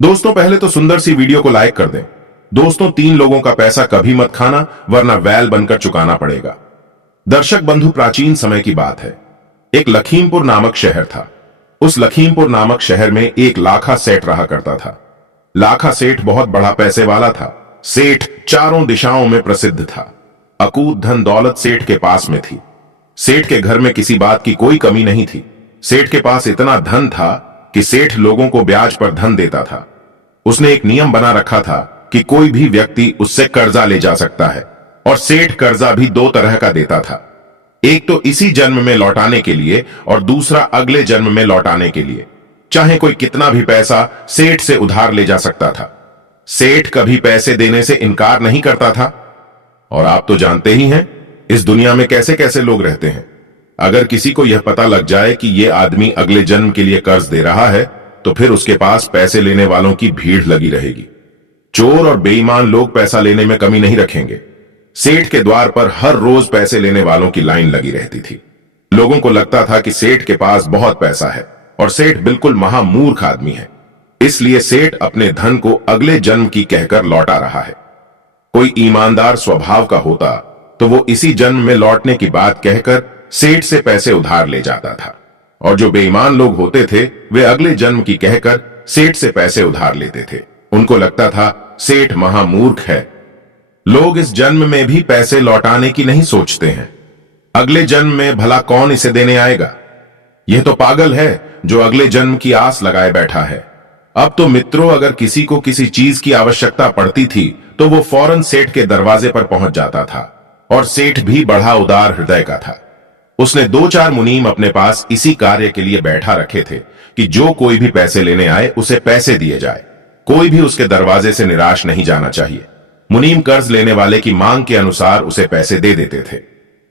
दोस्तों पहले तो सुंदर सी वीडियो को लाइक कर दें। दोस्तों 3 लोगों का पैसा कभी मत खाना वरना वैल बनकर चुकाना पड़ेगा। दर्शक बंधु, प्राचीन समय की बात है। एक लखीमपुर नामक शहर था। उस लखीमपुर नामक शहर में एक लाखा सेठ रहा करता था। लाखा सेठ बहुत बड़ा पैसे वाला था। सेठ चारों दिशाओं में प्रसिद्ध था। अकूत धन दौलत सेठ के पास में थी। सेठ के घर में किसी बात की कोई कमी नहीं थी। सेठ के पास इतना धन था कि सेठ लोगों को ब्याज पर धन देता था। उसने एक नियम बना रखा था कि कोई भी व्यक्ति उससे कर्जा ले जा सकता है, और सेठ कर्जा भी 2 तरह का देता था। एक तो इसी जन्म में लौटाने के लिए और दूसरा अगले जन्म में लौटाने के लिए। चाहे कोई कितना भी पैसा सेठ से उधार ले जा सकता था। सेठ कभी पैसे देने से इनकार नहीं करता था। और आप तो जानते ही हैं इस दुनिया में कैसे कैसे लोग रहते हैं। अगर किसी को यह पता लग जाए कि यह आदमी अगले जन्म के लिए कर्ज दे रहा है तो फिर उसके पास पैसे लेने वालों की भीड़ लगी रहेगी। चोर और बेईमान लोग पैसा लेने में कमी नहीं रखेंगे। सेठ के द्वार पर हर रोज पैसे लेने वालों की लाइन लगी रहती थी। लोगों को लगता था कि सेठ के पास बहुत पैसा है और सेठ बिल्कुल महामूर्ख आदमी है, इसलिए सेठ अपने धन को अगले जन्म की कहकर लौटा रहा है। कोई ईमानदार स्वभाव का होता तो वो इसी जन्म में लौटने की बात कहकर सेठ से पैसे उधार ले जाता था, और जो बेईमान लोग होते थे वे अगले जन्म की कहकर सेठ से पैसे उधार लेते थे। उनको लगता था सेठ महामूर्ख है। लोग इस जन्म में भी पैसे लौटाने की नहीं सोचते हैं। अगले जन्म में भला कौन इसे देने आएगा। यह तो पागल है जो अगले जन्म की आस लगाए बैठा है। अब तो मित्रों, अगर किसी को किसी चीज की आवश्यकता पड़ती थी तो वो फौरन सेठ के दरवाजे पर पहुंच जाता था, और सेठ भी बड़ा उदार हृदय का था। उसने 2-4 मुनीम अपने पास इसी कार्य के लिए बैठा रखे थे कि जो कोई भी पैसे लेने आए उसे पैसे दिए जाए। कोई भी उसके दरवाजे से निराश नहीं जाना चाहिए। मुनीम कर्ज लेने वाले की मांग के अनुसार उसे पैसे दे देते थे।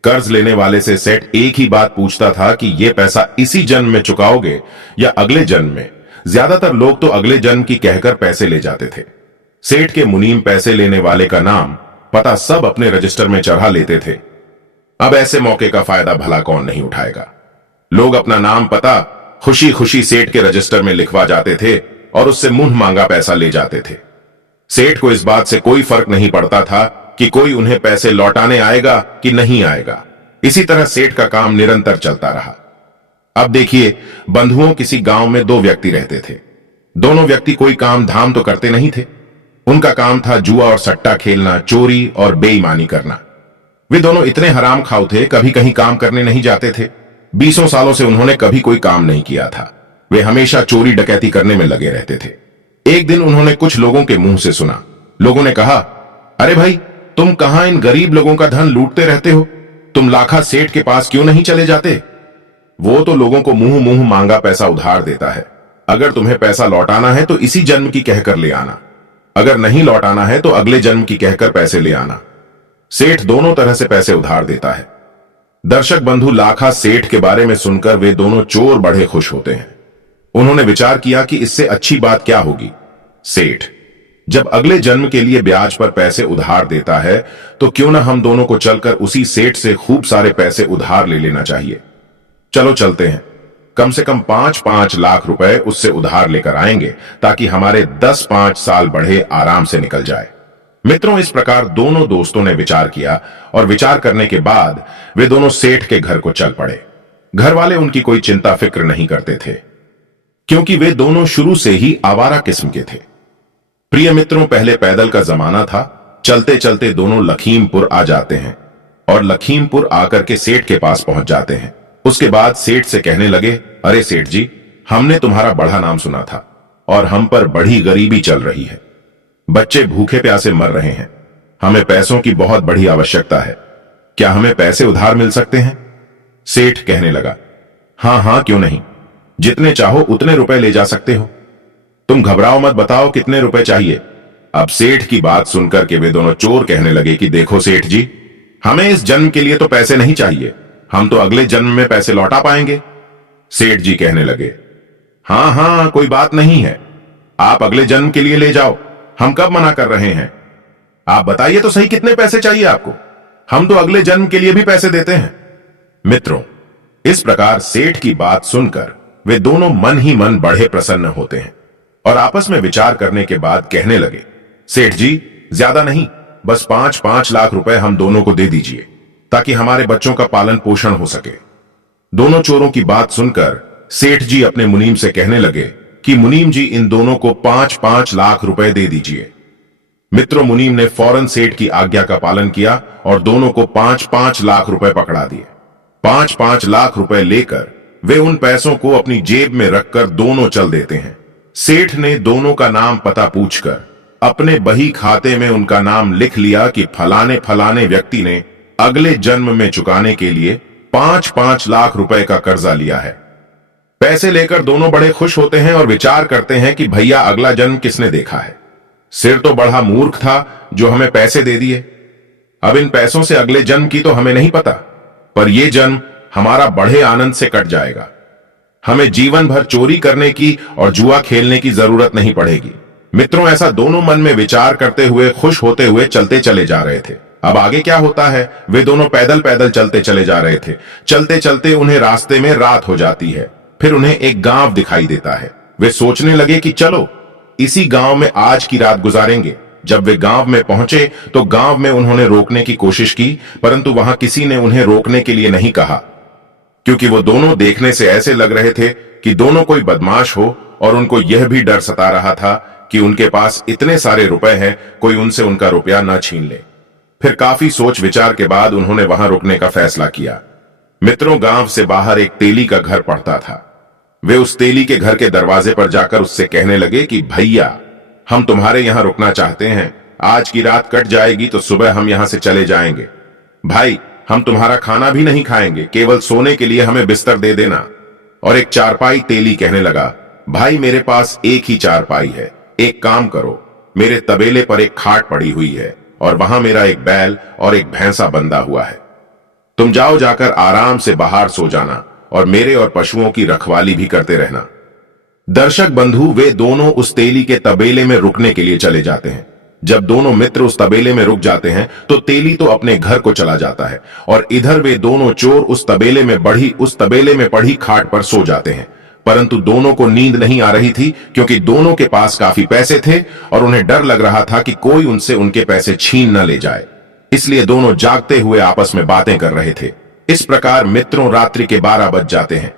कर्ज लेने वाले से सेठ एक ही बात पूछता था कि यह पैसा इसी जन्म में चुकाओगे या अगले जन्म में। ज्यादातर लोग तो अगले जन्म की कहकर पैसे ले जाते थे। सेठ के मुनीम पैसे लेने वाले का नाम पता सब अपने रजिस्टर में चढ़ा लेते थे। अब ऐसे मौके का फायदा भला कौन नहीं उठाएगा। लोग अपना नाम पता खुशी खुशी सेठ के रजिस्टर में लिखवा जाते थे और उससे मुंह मांगा पैसा ले जाते थे। सेठ को इस बात से कोई फर्क नहीं पड़ता था कि कोई उन्हें पैसे लौटाने आएगा कि नहीं आएगा। इसी तरह सेठ का काम निरंतर चलता रहा। अब देखिए बंधुओं, किसी गांव में 2 व्यक्ति रहते थे। दोनों व्यक्ति कोई काम धाम तो करते नहीं थे। उनका काम था जुआ और सट्टा खेलना, चोरी और बेईमानी करना। वे दोनों इतने हराम खाऊ थे, कभी कहीं काम करने नहीं जाते थे। 20 सालों से उन्होंने कभी कोई काम नहीं किया था। वे हमेशा चोरी डकैती करने में लगे रहते थे। एक दिन उन्होंने कुछ लोगों के मुंह से सुना। लोगों ने कहा, अरे भाई, तुम कहां इन गरीब लोगों का धन लूटते रहते हो? तुम लाखा सेठ के पास क्यों नहीं चले जाते? वो तो लोगों को मुंह मुंह मांगा पैसा उधार देता है। अगर तुम्हें पैसा लौटाना है तो इसी जन्म की कहकर ले आना। अगर नहीं लौटाना है तो अगले जन्म की कहकर पैसे ले आना। सेठ दोनों तरह से पैसे उधार देता है। दर्शक बंधु, लाखा सेठ के बारे में सुनकर वे दोनों चोर बड़े खुश होते हैं। उन्होंने विचार किया कि इससे अच्छी बात क्या होगी। सेठ जब अगले जन्म के लिए ब्याज पर पैसे उधार देता है तो क्यों ना हम दोनों को चलकर उसी सेठ से खूब सारे पैसे उधार ले लेना चाहिए। चलो चलते हैं। कम से कम 5-5 लाख रुपए उससे उधार लेकर आएंगे ताकि हमारे 10-5 साल बढ़े आराम से निकल जाए। मित्रों, इस प्रकार दोनों दोस्तों ने विचार किया, और विचार करने के बाद वे दोनों सेठ के घर को चल पड़े। घर वाले उनकी कोई चिंता फिक्र नहीं करते थे, क्योंकि वे दोनों शुरू से ही आवारा किस्म के थे। प्रिय मित्रों, पहले पैदल का जमाना था। चलते चलते दोनों लखीमपुर आ जाते हैं, और लखीमपुर आकर के सेठ के पास पहुंच जाते हैं। उसके बाद सेठ से कहने लगे, अरे सेठ जी, हमने तुम्हारा बड़ा नाम सुना था और हम पर बड़ी गरीबी चल रही है। बच्चे भूखे प्यासे मर रहे हैं। हमें पैसों की बहुत बड़ी आवश्यकता है। क्या हमें पैसे उधार मिल सकते हैं? सेठ कहने लगा, हां हां, क्यों नहीं। जितने चाहो उतने रुपए ले जा सकते हो। तुम घबराओ मत, बताओ कितने रुपए चाहिए। अब सेठ की बात सुनकर के वे दोनों चोर कहने लगे कि देखो सेठ जी, हमें इस जन्म के लिए तो पैसे नहीं चाहिए। हम तो अगले जन्म में पैसे लौटा पाएंगे। सेठ जी कहने लगे, हां हां, कोई बात नहीं है। आप अगले जन्म के लिए ले जाओ, हम कब मना कर रहे हैं। आप बताइए तो सही, कितने पैसे चाहिए आपको? हम तो अगले जन्म के लिए भी पैसे देते हैं। मित्रों, इस प्रकार सेठ की बात सुनकर वे दोनों मन ही मन बड़े प्रसन्न होते हैं और आपस में विचार करने के बाद कहने लगे, सेठ जी, ज्यादा नहीं, बस 5-5 लाख रुपए हम दोनों को दे दीजिए ताकि हमारे बच्चों का पालन पोषण हो सके। दोनों चोरों की बात सुनकर सेठ जी अपने मुनीम से कहने लगे कि मुनीम जी, इन दोनों को 5-5 लाख रुपए दे दीजिए। मित्रों, मुनीम ने फौरन सेठ की आज्ञा का पालन किया और दोनों को 5-5 लाख रुपए पकड़ा दिए। 5-5 लाख रुपए लेकर वे उन पैसों को अपनी जेब में रखकर दोनों चल देते हैं। सेठ ने दोनों का नाम पता पूछकर अपने बही खाते में उनका नाम लिख लिया कि फलाने फलाने व्यक्ति ने अगले जन्म में चुकाने के लिए 5-5 लाख रुपए का कर्जा लिया है। पैसे लेकर दोनों बड़े खुश होते हैं और विचार करते हैं कि भैया, अगला जन्म किसने देखा है। सिर तो बड़ा मूर्ख था जो हमें पैसे दे दिए। अब इन पैसों से अगले जन्म की तो हमें नहीं पता, पर यह जन्म हमारा बड़े आनंद से कट जाएगा। हमें जीवन भर चोरी करने की और जुआ खेलने की जरूरत नहीं पड़ेगी। मित्रों, ऐसा दोनों मन में विचार करते हुए खुश होते हुए चलते चले जा रहे थे। अब आगे क्या होता है, वे दोनों पैदल पैदल चलते चले जा रहे थे। चलते चलते उन्हें रास्ते में रात हो जाती है। फिर उन्हें एक गांव दिखाई देता है। वे सोचने लगे कि चलो इसी गांव में आज की रात गुजारेंगे। जब वे गांव में पहुंचे तो गांव में उन्होंने रोकने की कोशिश की, परंतु वहां किसी ने उन्हें रोकने के लिए नहीं कहा, क्योंकि वो दोनों देखने से ऐसे लग रहे थे कि दोनों कोई बदमाश हो। और उनको यह भी डर सता रहा था कि उनके पास इतने सारे रुपए हैं, कोई उनसे उनका रुपया न छीन ले। फिर काफी सोच विचार के बाद उन्होंने वहां रुकने का फैसला किया। मित्रों, गांव से बाहर एक तेली का घर पड़ता था। वे उस तेली के घर के दरवाजे पर जाकर उससे कहने लगे कि भैया, हम तुम्हारे यहां रुकना चाहते हैं। आज की रात कट जाएगी तो सुबह हम यहां से चले जाएंगे। भाई, हम तुम्हारा खाना भी नहीं खाएंगे, केवल सोने के लिए हमें बिस्तर दे देना। और एक चारपाई तेली कहने लगा, भाई, मेरे पास एक ही चारपाई है। एक काम करो, मेरे तबेले पर एक खाट पड़ी हुई है और वहां मेरा एक बैल और एक भैंसा बंधा हुआ है। तुम जाओ, जाकर आराम से बाहर सो जाना और मेरे और पशुओं की रखवाली भी करते रहना। दर्शक बंधु, वे दोनों उस तेली के तबेले में रुकने के लिए चले जाते हैं। जब दोनों मित्र उस तबेले में रुक जाते हैं तो तेली तो अपने घर को चला जाता है और इधर वे दोनों चोर उस तबेले में पड़ी खाट पर सो जाते हैं। परंतु दोनों को नींद नहीं आ रही थी, क्योंकि दोनों के पास काफी पैसे थे और उन्हें डर लग रहा था कि कोई उनसे उनके पैसे छीन न ले जाए। इसलिए दोनों जागते हुए आपस में बातें कर रहे थे। इस प्रकार मित्रों, रात्रि के 12 बज जाते हैं।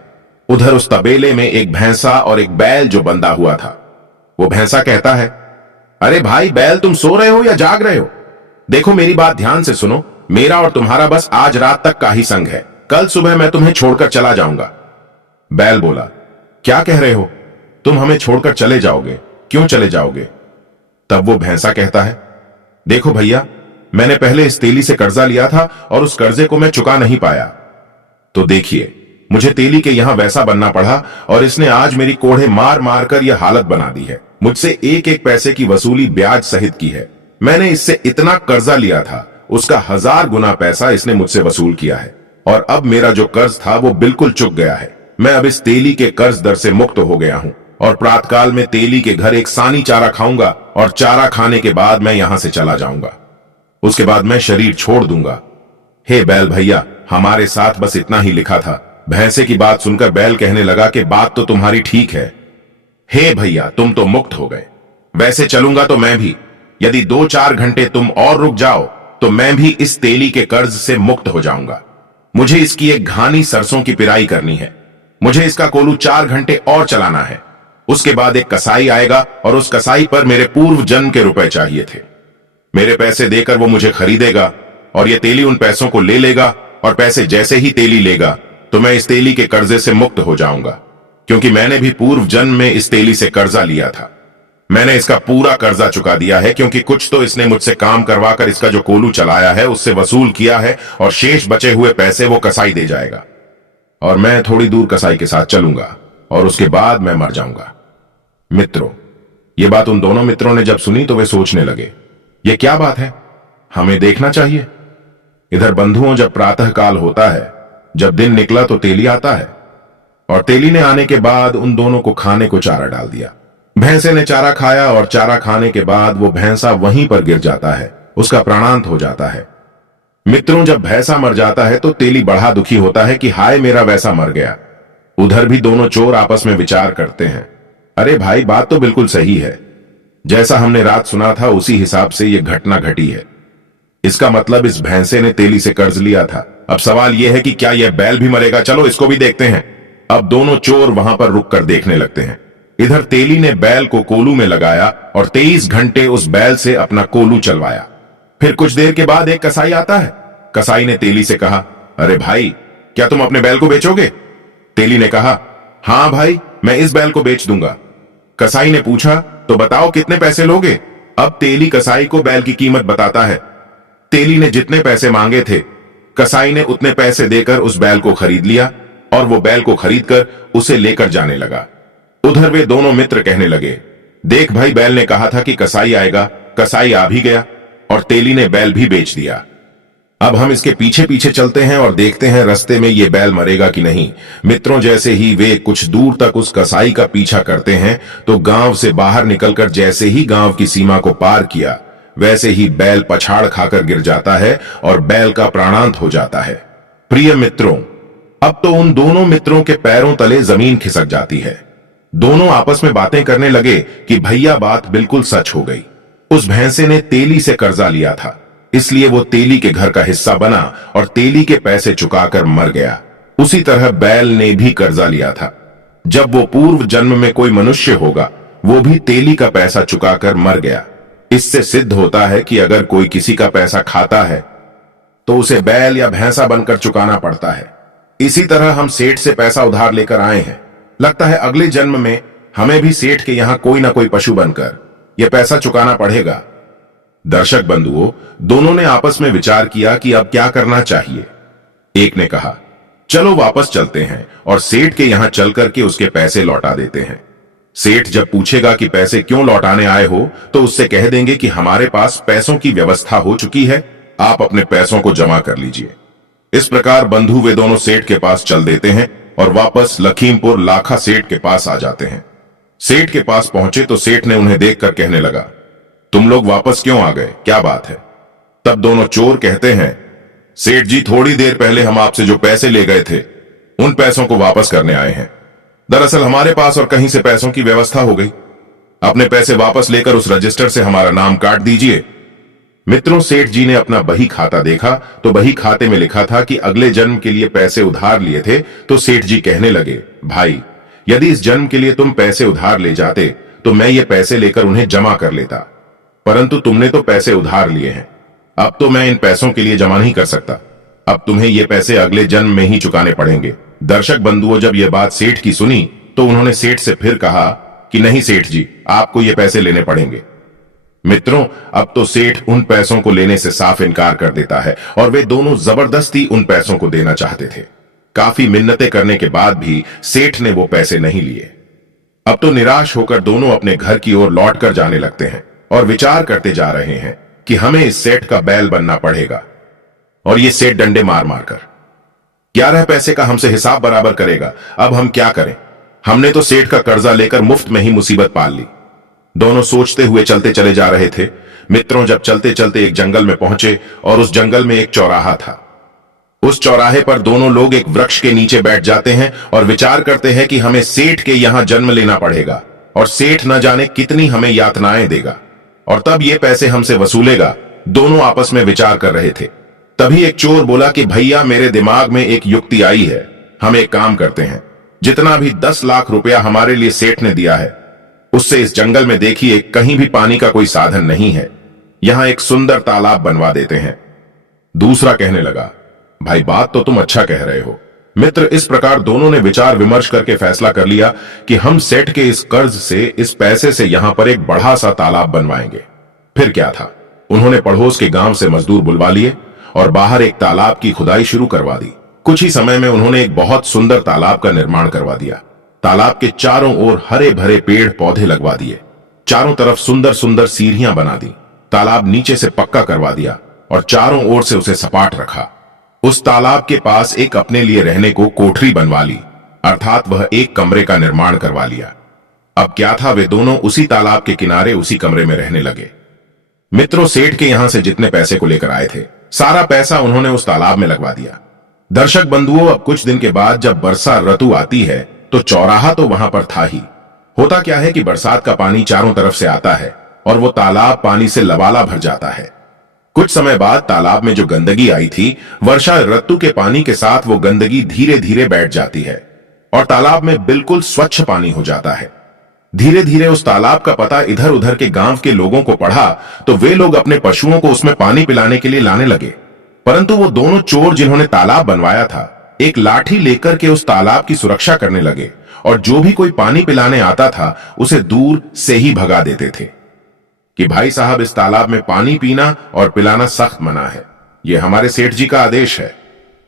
उधर उस तबेले में एक भैंसा और एक बैल जो बंधा हुआ था। वो भैंसा कहता है, अरे भाई बैल, तुम सो रहे हो या जाग रहे हो? देखो, मेरी बात ध्यान से सुनो। मेरा और तुम्हारा बस आज रात तक का ही संग है। कल सुबह मैं तुम्हें छोड़कर चला जाऊंगा। बैल बोला, क्या कह रहे हो? तुम हमें छोड़कर चले जाओगे? क्यों चले जाओगे? तब वो भैंसा कहता है, देखो भैया, मैंने पहले इस तेली से कर्जा लिया था और उस कर्जे को मैं चुका नहीं पाया। तो देखिए, मुझे तेली के यहां वैसा बनना पड़ा और इसने आज मेरी कोढ़े मार मार कर यह हालत बना दी है। मुझसे एक एक पैसे की वसूली ब्याज सहित की है। मैंने इससे इतना कर्जा लिया था, उसका 1000 गुना पैसा इसने मुझसे वसूल किया है और अब मेरा जो कर्ज था वो बिल्कुल चुक गया है। मैं अब इस तेली के कर्ज दर से मुक्त हो गया हूं और प्रातःकाल में तेली के घर एक सानी चारा खाऊंगा और चारा खाने के बाद मैं यहां से चला जाऊंगा। उसके बाद मैं शरीर छोड़ दूंगा। हे बैल भैया, हमारे साथ बस इतना ही लिखा था। भैंसे की बात सुनकर बैल कहने लगा कि बात तो तुम्हारी ठीक है। हे भैया, तुम तो मुक्त हो गए। वैसे चलूंगा तो मैं भी। यदि 2-4 घंटे तुम और रुक जाओ तो मैं भी इस तेली के कर्ज से मुक्त हो जाऊंगा। मुझे इसकी एक घानी सरसों की पिराई करनी है। मुझे इसका कोलू 4 घंटे और चलाना है। उसके बाद एक कसाई आएगा और उस कसाई पर मेरे पूर्व जन्म के रुपए चाहिए थे। मेरे पैसे देकर वो मुझे खरीदेगा और ये तेली उन पैसों को ले लेगा और पैसे जैसे ही तेली लेगा तो मैं इस तेली के कर्जे से मुक्त हो जाऊंगा, क्योंकि मैंने भी पूर्व जन्म में इस तेली से कर्जा लिया था। मैंने इसका पूरा कर्जा चुका दिया है, क्योंकि कुछ तो इसने मुझसे काम करवाकर इसका जो कोलू चलाया है उससे वसूल किया है और शेष बचे हुए पैसे वो कसाई दे जाएगा और मैं थोड़ी दूर कसाई के साथ चलूंगा और उसके बाद मैं मर जाऊंगा। मित्रों, ये बात उन दोनों मित्रों ने जब सुनी तो वे सोचने लगे, ये क्या बात है, हमें देखना चाहिए। इधर बंधुओं, जब प्रातः काल होता है, जब दिन निकला तो तेली आता है और तेली ने आने के बाद उन दोनों को खाने को चारा डाल दिया। भैंसे ने चारा खाया और चारा खाने के बाद वो भैंसा वहीं पर गिर जाता है, उसका प्राणांत हो जाता है। मित्रों, जब भैंसा मर जाता है तो तेली बड़ा दुखी होता है कि हाय, मेरा वैसा मर गया। उधर भी दोनों चोर आपस में विचार करते हैं, अरे भाई, बात तो बिल्कुल सही है। जैसा हमने रात सुना था उसी हिसाब से यह घटना घटी है। इसका मतलब इस भैंसे ने तेली से कर्ज लिया था। अब सवाल यह है कि क्या यह बैल भी मरेगा? चलो इसको भी देखते हैं। अब दोनों चोर वहां पर रुककर देखने लगते हैं। इधर तेली ने बैल को कोलू में लगाया और 23 घंटे उस बैल से अपना कोलू चलवाया। फिर कुछ देर के बाद एक कसाई आता है। कसाई ने तेली से कहा, अरे भाई, क्या तुम अपने बैल को बेचोगे? तेली ने कहा, हां भाई, मैं इस बैल को बेच दूंगा। कसाई ने पूछा, तो बताओ कितने पैसे लोगे? अब तेली कसाई को बैल की कीमत बताता है। तेली ने जितने पैसे मांगे थे, कसाई ने उतने पैसे देकर उस बैल को खरीद लिया और वो बैल को खरीदकर उसे लेकर जाने लगा। उधर वे दोनों मित्र कहने लगे, देख भाई, बैल ने कहा था कि कसाई आएगा, कसाई आ भी गया और तेली ने बैल भी बेच दिया। अब हम इसके पीछे पीछे चलते हैं और देखते हैं रास्ते में ये बैल मरेगा कि नहीं। मित्रों, जैसे ही वे कुछ दूर तक उस कसाई का पीछा करते हैं तो गांव से बाहर निकलकर जैसे ही गांव की सीमा को पार किया, वैसे ही बैल पछाड़ खाकर गिर जाता है और बैल का प्राणांत हो जाता है। प्रिय मित्रों, अब तो उन दोनों मित्रों के पैरों तले जमीन खिसक जाती है। दोनों आपस में बातें करने लगे कि भैया, बात बिल्कुल सच हो गई। उस भैंसे ने तेली से कर्जा लिया था, इसलिए वो तेली के घर का हिस्सा बना और तेली के पैसे चुकाकर मर गया। उसी तरह बैल ने भी कर्जा लिया था। जब वो पूर्व जन्म में कोई मनुष्य होगा, वो भी तेली का पैसा चुकाकर मर गया। इससे सिद्ध होता है कि अगर कोई किसी का पैसा खाता है तो उसे बैल या भैंसा बनकर चुकाना पड़ता है। इसी तरह हम सेठ से पैसा उधार लेकर आए हैं। लगता है अगले जन्म में हमें भी सेठ के यहां कोई ना कोई पशु बनकर यह पैसा चुकाना पड़ेगा। दर्शक बंधुओं, दोनों ने आपस में विचार किया कि अब क्या करना चाहिए। एक ने कहा, चलो वापस चलते हैं और सेठ के यहां चल करके उसके पैसे लौटा देते हैं। सेठ जब पूछेगा कि पैसे क्यों लौटाने आए हो, तो उससे कह देंगे कि हमारे पास पैसों की व्यवस्था हो चुकी है, आप अपने पैसों को जमा कर लीजिए। इस प्रकार बंधु वे दोनों सेठ के पास चल देते हैं और वापस लखीमपुर लाखा सेठ के पास आ जाते हैं। सेठ के पास पहुंचे तो सेठ ने उन्हें देखकर कहने लगा, तुम लोग वापस क्यों आ गए, क्या बात है? तब दोनों चोर कहते हैं, सेठ जी, थोड़ी देर पहले हम आपसे जो पैसे ले गए थे, उन पैसों को वापस करने आए हैं। दरअसल हमारे पास और कहीं से पैसों की व्यवस्था हो गई। अपने पैसे वापस लेकर उस रजिस्टर से हमारा नाम काट दीजिए। मित्रों, सेठ जी ने अपना बही खाता देखा तो बही खाते में लिखा था कि अगले जन्म के लिए पैसे उधार लिए थे। तो सेठ जी कहने लगे, भाई, यदि इस जन्म के लिए तुम पैसे उधार ले जाते तो मैं ये पैसे लेकर उन्हें जमा कर लेता, परंतु तुमने तो पैसे उधार लिए हैं। अब तो मैं इन पैसों के लिए जमा नहीं कर सकता। अब तुम्हें ये पैसे अगले जन्म में ही चुकाने पड़ेंगे। दर्शक बंधुओं, जब यह बात सेठ की सुनी तो उन्होंने सेठ से फिर कहा कि नहीं सेठ जी, आपको ये पैसे लेने पड़ेंगे। मित्रों, अब तो सेठ उन पैसों को लेने से साफ इनकार कर देता है और वे दोनों जबरदस्ती उन पैसों को देना चाहते थे। काफी मिन्नतें करने के बाद भी सेठ ने वो पैसे नहीं लिए। अब तो निराश होकर दोनों अपने घर की ओर लौटकर जाने लगते हैं और विचार करते जा रहे हैं कि हमें इस सेठ का बैल बनना पड़ेगा और ये सेठ डंडे मार मार कर 11 पैसे का हमसे हिसाब बराबर करेगा। अब हम क्या करें? हमने तो सेठ का कर्जा लेकर मुफ्त में ही मुसीबत पाल ली। दोनों सोचते हुए चलते चले जा रहे थे। मित्रों, जब चलते चलते एक जंगल में पहुंचे और उस जंगल में एक चौराहा था। उस चौराहे पर दोनों लोग एक वृक्ष के नीचे बैठ जाते हैं और विचार करते हैं कि हमें सेठ के यहां जन्म लेना पड़ेगा और सेठ न जाने कितनी हमें यातनाएं देगा और तब ये पैसे हमसे वसूलेगा। दोनों आपस में विचार कर रहे थे। तभी एक चोर बोला कि भैया, मेरे दिमाग में एक युक्ति आई है। हम एक काम करते हैं, जितना भी 10 लाख रुपया हमारे लिए सेठ ने दिया है, उससे इस जंगल में देखिए कहीं भी पानी का कोई साधन नहीं है, यहां एक सुंदर तालाब बनवा देते हैं। दूसरा कहने लगा, भाई, बात तो तुम अच्छा कह रहे हो। मित्र, इस प्रकार दोनों ने विचार विमर्श करके फैसला कर लिया कि हम सेठ के इस कर्ज से, इस पैसे से यहां पर एक बड़ा सा तालाब बनवाएंगे। फिर क्या था, उन्होंने पड़ोस के गांव से मजदूर बुलवा लिए और बाहर एक तालाब की खुदाई शुरू करवा दी। कुछ ही समय में उन्होंने एक बहुत सुंदर तालाब का निर्माण करवा दिया। तालाब के चारों ओर हरे भरे पेड़ पौधे लगवा दिए। चारों तरफ सुंदर सुंदर सीढ़ियां बना दी। तालाब नीचे से पक्का करवा दिया और चारों ओर से उसे सपाट रखा। उस तालाब के पास एक अपने लिए रहने को कोठरी बनवा ली, अर्थात वह एक कमरे का निर्माण करवा लिया। अब क्या था, वे दोनों उसी तालाब के किनारे उसी कमरे में रहने लगे। मित्रों, सेठ के यहां से जितने पैसे को लेकर आए थे, सारा पैसा उन्होंने उस तालाब में लगवा दिया। दर्शक बंधुओं, अब कुछ दिन के बाद जब वर्षा ऋतु आती है तो चौराहा तो वहां पर था ही, होता क्या है कि बरसात का पानी चारों तरफ से आता है और वो तालाब पानी से लबालब भर जाता है। कुछ समय बाद तालाब में जो गंदगी आई थी, वर्षा ऋतु के पानी के साथ वो गंदगी धीरे धीरे बैठ जाती है और तालाब में बिल्कुल स्वच्छ पानी हो जाता है। धीरे धीरे उस तालाब का पता इधर उधर के गांव के लोगों को पढ़ा तो वे लोग अपने पशुओं को उसमें पानी पिलाने के लिए लाने लगे। परंतु वो दोनों चोर जिन्होंने तालाब बनवाया था, एक लाठी लेकर के उस तालाब की सुरक्षा करने लगे और जो भी कोई पानी पिलाने आता था उसे दूर से ही भगा देते थे कि भाई साहब, इस तालाब में पानी पीना और पिलाना सख्त मना है, ये हमारे सेठ जी का आदेश है।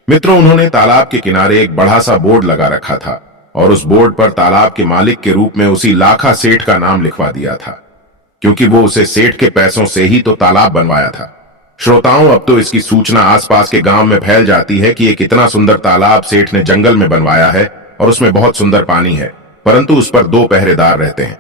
मित्रों, उन्होंने तालाब के किनारे एक बड़ा सा बोर्ड लगा रखा था और उस बोर्ड पर तालाब के मालिक के रूप में उसी लाखा सेठ का नाम लिखवा दिया था, क्योंकि वो उसे सेठ के पैसों से ही तो तालाब बनवाया था। श्रोताओं, अब तो इसकी सूचना आसपास के गांव में फैल जाती है कि एक इतना सुंदर तालाब सेठ ने जंगल में बनवाया है और उसमें बहुत सुंदर पानी है, परंतु उस पर 2 पहरेदार रहते हैं।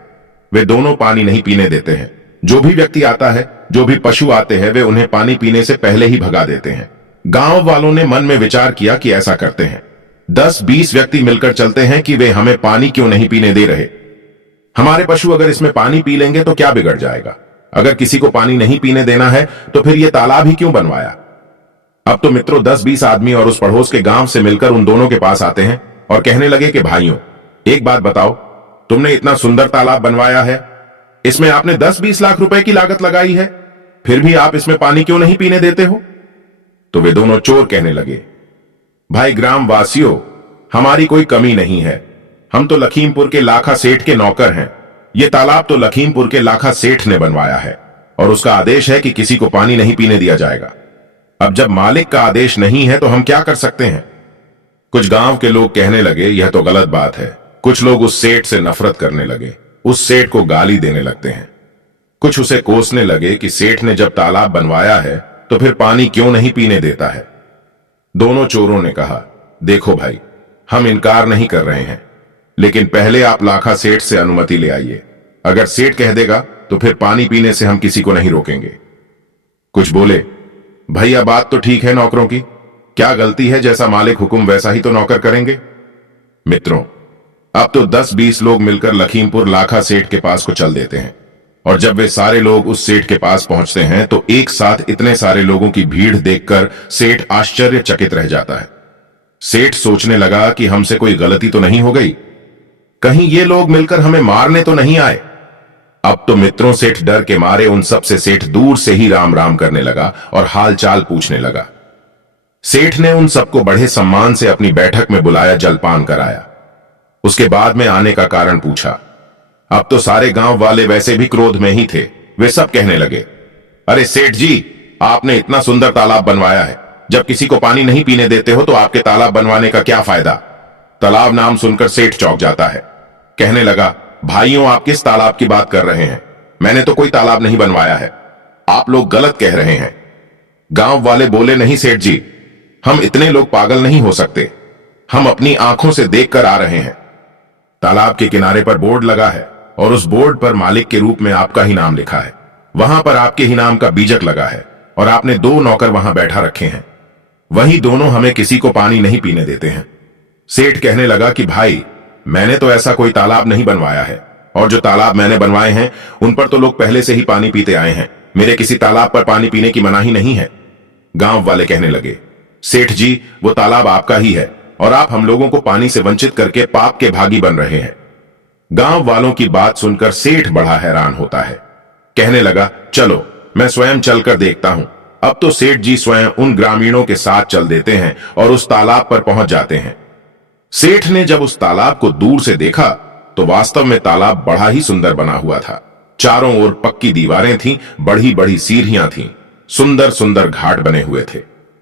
वे दोनों पानी नहीं पीने देते हैं। जो भी व्यक्ति आता है, जो भी पशु आते हैं, वे उन्हें पानी पीने से पहले ही भगा देते हैं। गांव वालों ने मन में विचार किया कि ऐसा करते हैं, 10-20 व्यक्ति मिलकर चलते हैं कि वे हमें पानी क्यों नहीं पीने दे रहे। हमारे पशु अगर इसमें पानी पी लेंगे तो क्या बिगड़ जाएगा। अगर किसी को पानी नहीं पीने देना है तो फिर यह तालाब ही क्यों बनवाया। अब तो मित्रों 10-20 आदमी और उस पड़ोस के गांव से मिलकर उन दोनों के पास आते हैं और कहने लगे कि भाइयों, एक बात बताओ, तुमने इतना सुंदर तालाब बनवाया है, इसमें आपने 10-20 लाख रुपए की लागत लगाई है, फिर भी आप इसमें पानी क्यों नहीं पीने देते हो। तो वे दोनों चोर कहने लगे, भाई ग्राम वासियों, हमारी कोई कमी नहीं है, हम तो लखीमपुर के लाखा सेठ के नौकर हैं। यह तालाब तो लखीमपुर के लाखा सेठ ने बनवाया है और उसका आदेश है कि किसी को पानी नहीं पीने दिया जाएगा। अब जब मालिक का आदेश नहीं है तो हम क्या कर सकते हैं। कुछ गांव के लोग कहने लगे, यह तो गलत बात है। कुछ लोग उस सेठ से नफरत करने लगे, उस सेठ को गाली देने लगते हैं। कुछ उसे कोसने लगे कि सेठ ने जब तालाब बनवाया है तो फिर पानी क्यों नहीं पीने देता है। दोनों चोरों ने कहा, देखो भाई, हम इनकार नहीं कर रहे हैं, लेकिन पहले आप लाखा सेठ से अनुमति ले आइए। अगर सेठ कह देगा तो फिर पानी पीने से हम किसी को नहीं रोकेंगे। कुछ बोले, भैया बात तो ठीक है नौकरों की, क्या गलती है, जैसा मालिक हुक्म वैसा ही तो नौकर करेंगे। मित्रों, अब तो 10-20 लोग मिलकर लखीमपुर लाखा सेठ के पास को चल देते हैं और जब वे सारे लोग उस सेठ के पास पहुंचते हैं तो एक साथ इतने सारे लोगों की भीड़ देखकर सेठ आश्चर्यचकित रह जाता है। सेठ सोचने लगा कि हमसे कोई गलती तो नहीं हो गई, कहीं ये लोग मिलकर हमें मारने तो नहीं आए। अब तो मित्रों सेठ डर के मारे उन सब से सेठ दूर से ही राम राम करने लगा और हालचाल पूछने लगा। सेठ ने उन सबको बड़े सम्मान से अपनी बैठक में बुलाया, जलपान कराया। उसके बाद में आने का कारण पूछा। अब तो सारे गांव वाले वैसे भी क्रोध में ही थे। वे सब कहने लगे, अरे सेठ जी, आपने इतना सुंदर तालाब बनवाया है, जब किसी को पानी नहीं पीने देते हो तो आपके तालाब बनवाने का क्या फायदा। तालाब नाम सुनकर सेठ चौंक जाता है, कहने लगा, भाइयों आप किस तालाब की बात कर रहे हैं, मैंने तो कोई तालाब नहीं बनवाया है, आप लोग गलत कह रहे हैं। गांव वाले बोले, नहीं सेठ जी, हम इतने लोग पागल नहीं हो सकते, हम अपनी आंखों से देखकर आ रहे हैं। तालाब के किनारे पर बोर्ड लगा है और उस बोर्ड पर मालिक के रूप में आपका ही नाम लिखा है। वहां पर आपके ही नाम का बीजक लगा है और आपने 2 नौकर वहां बैठा रखे हैं। वही दोनों हमें किसी को पानी नहीं पीने देते हैं। सेठ कहने लगा कि भाई, मैंने तो ऐसा कोई तालाब नहीं बनवाया है और जो तालाब मैंने बनवाए हैं उन पर तो लोग पहले से ही पानी पीते आए हैं, मेरे किसी तालाब पर पानी पीने की मनाही नहीं है। गांव वाले कहने लगे, सेठ जी, वो तालाब आपका ही है और आप हम लोगों को पानी से वंचित करके पाप के भागी बन रहे हैं। गांव वालों की बात सुनकर सेठ बड़ा हैरान होता है, कहने लगा, चलो मैं स्वयं चलकर देखता हूं। अब तो सेठ जी स्वयं उन ग्रामीणों के साथ चल देते हैं और उस तालाब पर पहुंच जाते हैं। सेठ ने जब उस तालाब को दूर से देखा तो वास्तव में तालाब बड़ा ही सुंदर बना हुआ था। चारों ओर पक्की दीवारें थीं, बड़ी बड़ी सीढ़ियां थीं, सुंदर सुंदर घाट बने हुए थे।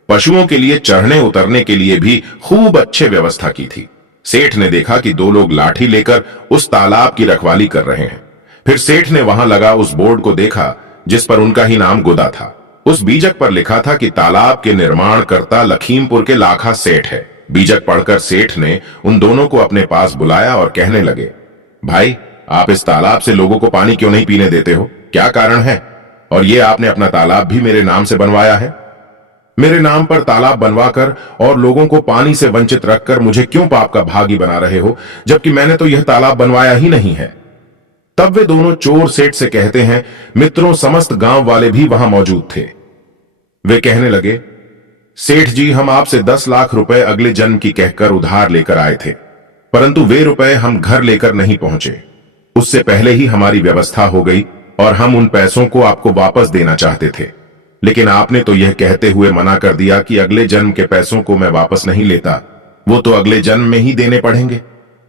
पशुओं के लिए चढ़ने उतरने के लिए भी खूब अच्छे व्यवस्था की थी। सेठ ने देखा कि 2 लोग लाठी लेकर उस तालाब की रखवाली कर रहे हैं। फिर सेठ ने वहां लगा उस बोर्ड को देखा जिस पर उनका ही नाम गोदा था। उस बीजक पर लिखा था कि तालाब के निर्माणकर्ता लखीमपुर के लाखा सेठ है। बीजक पढ़कर सेठ ने उन दोनों को अपने पास बुलाया और कहने लगे, भाई आप इस तालाब से लोगों को पानी क्यों नहीं पीने देते हो, क्या कारण है? और ये आपने अपना तालाब भी मेरे नाम से बनवाया है। मेरे नाम पर तालाब बनवाकर और लोगों को पानी से वंचित रखकर मुझे क्यों पाप का भागी बना रहे हो, जबकि मैंने तो यह तालाब बनवाया ही नहीं है। तब वे दोनों चोर सेठ से कहते हैं, मित्रों समस्त गांव वाले भी वहां मौजूद थे। वे कहने लगे, सेठ जी हम आपसे 10 लाख रुपए अगले जन्म की कहकर उधार लेकर आए थे, परंतु वे रुपए हम घर लेकर नहीं पहुंचे। उससे पहले ही हमारी व्यवस्था हो गई और हम उन पैसों को आपको वापस देना चाहते थे, लेकिन आपने तो यह कहते हुए मना कर दिया कि अगले जन्म के पैसों को मैं वापस नहीं लेता, वो तो अगले जन्म में ही देने पड़ेंगे।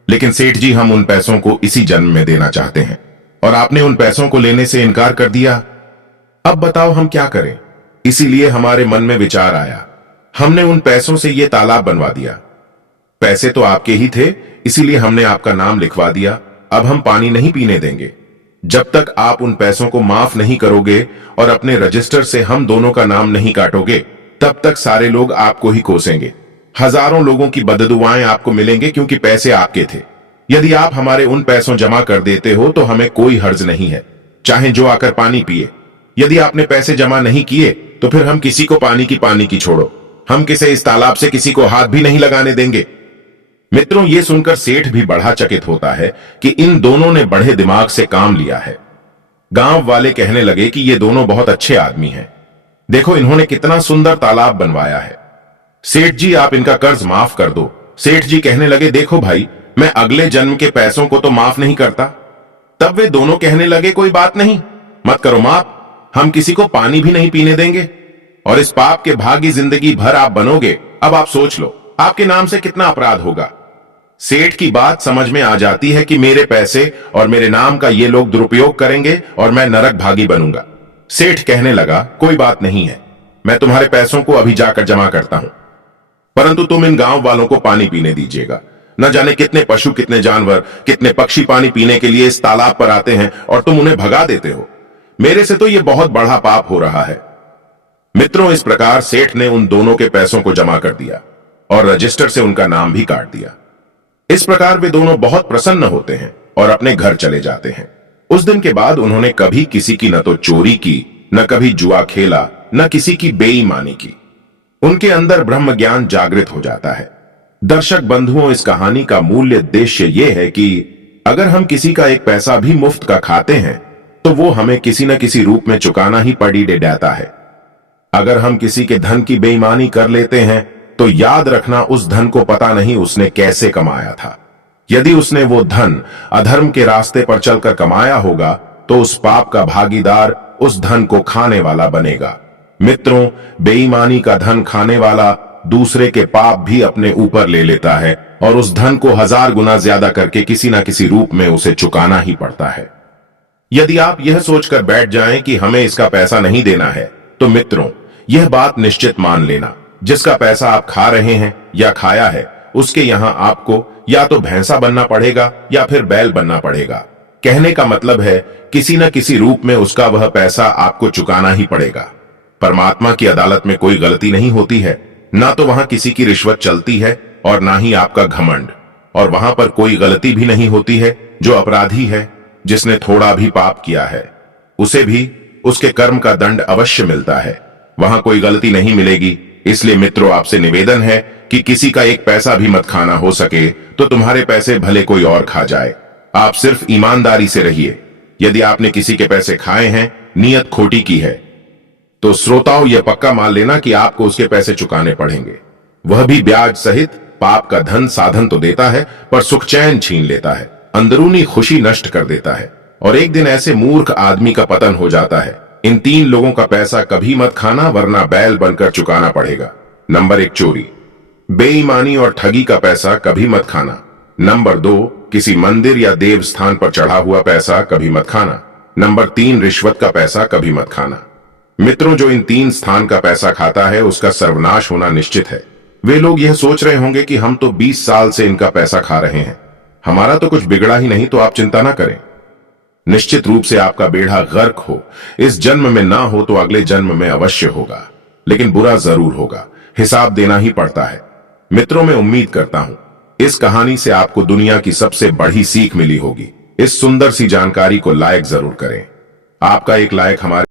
लेकिन सेठ जी हम उन पैसों को इसी जन्म में देना चाहते हैं और आपने उन पैसों को लेने से इनकार कर दिया। अब बताओ हम क्या करें। इसीलिए हमारे मन में विचार आया, हमने उन पैसों से यह तालाब बनवा दिया। पैसे तो आपके ही थे, इसीलिए हमने आपका नाम लिखवा दिया। अब हम पानी नहीं पीने देंगे जब तक आप उन पैसों को माफ नहीं करोगे और अपने रजिस्टर से हम दोनों का नाम नहीं काटोगे, तब तक सारे लोग आपको ही कोसेंगे। हजारों लोगों की बददुआएं आपको मिलेंगे क्योंकि पैसे आपके थे। यदि आप हमारे उन पैसों जमा कर देते हो तो हमें कोई हर्ज नहीं है, चाहे जो आकर पानी पिए। यदि आपने पैसे जमा नहीं किए तो फिर हम किसी को पानी की छोड़ो, हम किसे इस तालाब से किसी को हाथ भी नहीं लगाने देंगे। मित्रों ये सुनकर सेठ भी बड़ा चकित होता है कि इन दोनों ने बड़े दिमाग से काम लिया है। गांव वाले कहने लगे कि ये दोनों बहुत अच्छे आदमी हैं, देखो इन्होंने कितना सुंदर तालाब बनवाया है। सेठ जी आप इनका कर्ज माफ कर दो। सेठ जी कहने लगे, देखो भाई मैं अगले जन्म के पैसों को तो माफ नहीं करता। तब वे दोनों कहने लगे, कोई बात नहीं, मत करो माफ, हम किसी को पानी भी नहीं पीने देंगे और इस पाप के भागी जिंदगी भर आप बनोगे। अब आप सोच लो आपके नाम से कितना अपराध होगा। सेठ की बात समझ में आ जाती है कि मेरे पैसे और मेरे नाम का ये लोग दुरुपयोग करेंगे और मैं नरक भागी बनूंगा। सेठ कहने लगा, कोई बात नहीं है, मैं तुम्हारे पैसों को अभी जाकर जमा करता हूं, परंतु तुम इन गांव वालों को पानी पीने दीजिएगा। न जाने कितने पशु, कितने जानवर, कितने पक्षी पानी पीने के लिए इस तालाब पर आते हैं और तुम उन्हें भगा देते हो। मेरे से तो यह बहुत बड़ा पाप हो रहा है। मित्रों इस प्रकार सेठ ने उन दोनों के पैसों को जमा कर दिया और रजिस्टर से उनका नाम भी काट दिया। इस प्रकार वे दोनों बहुत प्रसन्न होते हैं और अपने घर चले जाते हैं। उस दिन के बाद उन्होंने कभी किसी की न तो चोरी की, न कभी जुआ खेला, न किसी की बेईमानी की। उनके अंदर ब्रह्म ज्ञान जागृत हो जाता है। दर्शक बंधुओं इस कहानी का मूल्य उद्देश्य यह है कि अगर हम किसी का एक पैसा भी मुफ्त का खाते हैं तो वो हमें किसी न किसी रूप में चुकाना ही पड़ी जाता है। अगर हम किसी के धन की बेईमानी कर लेते हैं तो याद रखना उस धन को पता नहीं उसने कैसे कमाया था। यदि उसने वो धन अधर्म के रास्ते पर चलकर कमाया होगा तो उस पाप का भागीदार उस धन को खाने वाला बनेगा। मित्रों बेईमानी का धन खाने वाला दूसरे के पाप भी अपने ऊपर ले लेता है और उस धन को 1000 गुना ज्यादा करके किसी न किसी रूप में उसे चुकाना ही पड़ता है। यदि आप यह सोचकर बैठ जाएं कि हमें इसका पैसा नहीं देना है तो मित्रों यह बात निश्चित मान लेना, जिसका पैसा आप खा रहे हैं या खाया है उसके यहां आपको या तो भैंसा बनना पड़ेगा या फिर बैल बनना पड़ेगा। कहने का मतलब है किसी न किसी रूप में उसका वह पैसा आपको चुकाना ही पड़ेगा। परमात्मा की अदालत में कोई गलती नहीं होती है, ना तो वहां किसी की रिश्वत चलती है और ना ही आपका घमंड, और वहां पर कोई गलती भी नहीं होती है। जो अपराधी है, जिसने थोड़ा भी पाप किया है, उसे भी उसके कर्म का दंड अवश्य मिलता है। वहां कोई गलती नहीं मिलेगी। इसलिए मित्रों आपसे निवेदन है कि किसी का एक पैसा भी मत खाना, हो सके तो तुम्हारे पैसे भले कोई और खा जाए, आप सिर्फ ईमानदारी से रहिए। यदि आपने किसी के पैसे खाए हैं, नियत खोटी की है, तो श्रोताओं यह पक्का मान लेना कि आपको उसके पैसे चुकाने पड़ेंगे। वह भी ब्याज सहित। पाप का धन साधन तो देता है पर सुख चैन छीन लेता है, अंदरूनी खुशी नष्ट कर देता है और एक दिन ऐसे मूर्ख आदमी का पतन हो जाता है। इन 3 लोगों का पैसा कभी मत खाना वरना बैल बनकर चुकाना पड़ेगा। नंबर 1 चोरी, बेईमानी और ठगी का पैसा कभी मत खाना। नंबर 2 किसी मंदिर या देव स्थान पर चढ़ा हुआ पैसा कभी मत खाना। नंबर 3 रिश्वत का पैसा कभी मत खाना। मित्रों जो इन 3 स्थान का पैसा खाता है उसका सर्वनाश होना निश्चित है। वे लोग यह सोच रहे होंगे कि हम तो 20 साल से इनका पैसा खा रहे हैं, हमारा तो कुछ बिगड़ा ही नहीं, तो आप चिंता ना करें। निश्चित रूप से आपका बेड़ा गर्क हो, इस जन्म में ना हो तो अगले जन्म में अवश्य होगा, लेकिन बुरा जरूर होगा, हिसाब देना ही पड़ता है। मित्रों मैं उम्मीद करता हूं इस कहानी से आपको दुनिया की सबसे बड़ी सीख मिली होगी। इस सुंदर सी जानकारी को लाइक जरूर करें। आपका एक लाइक हमारे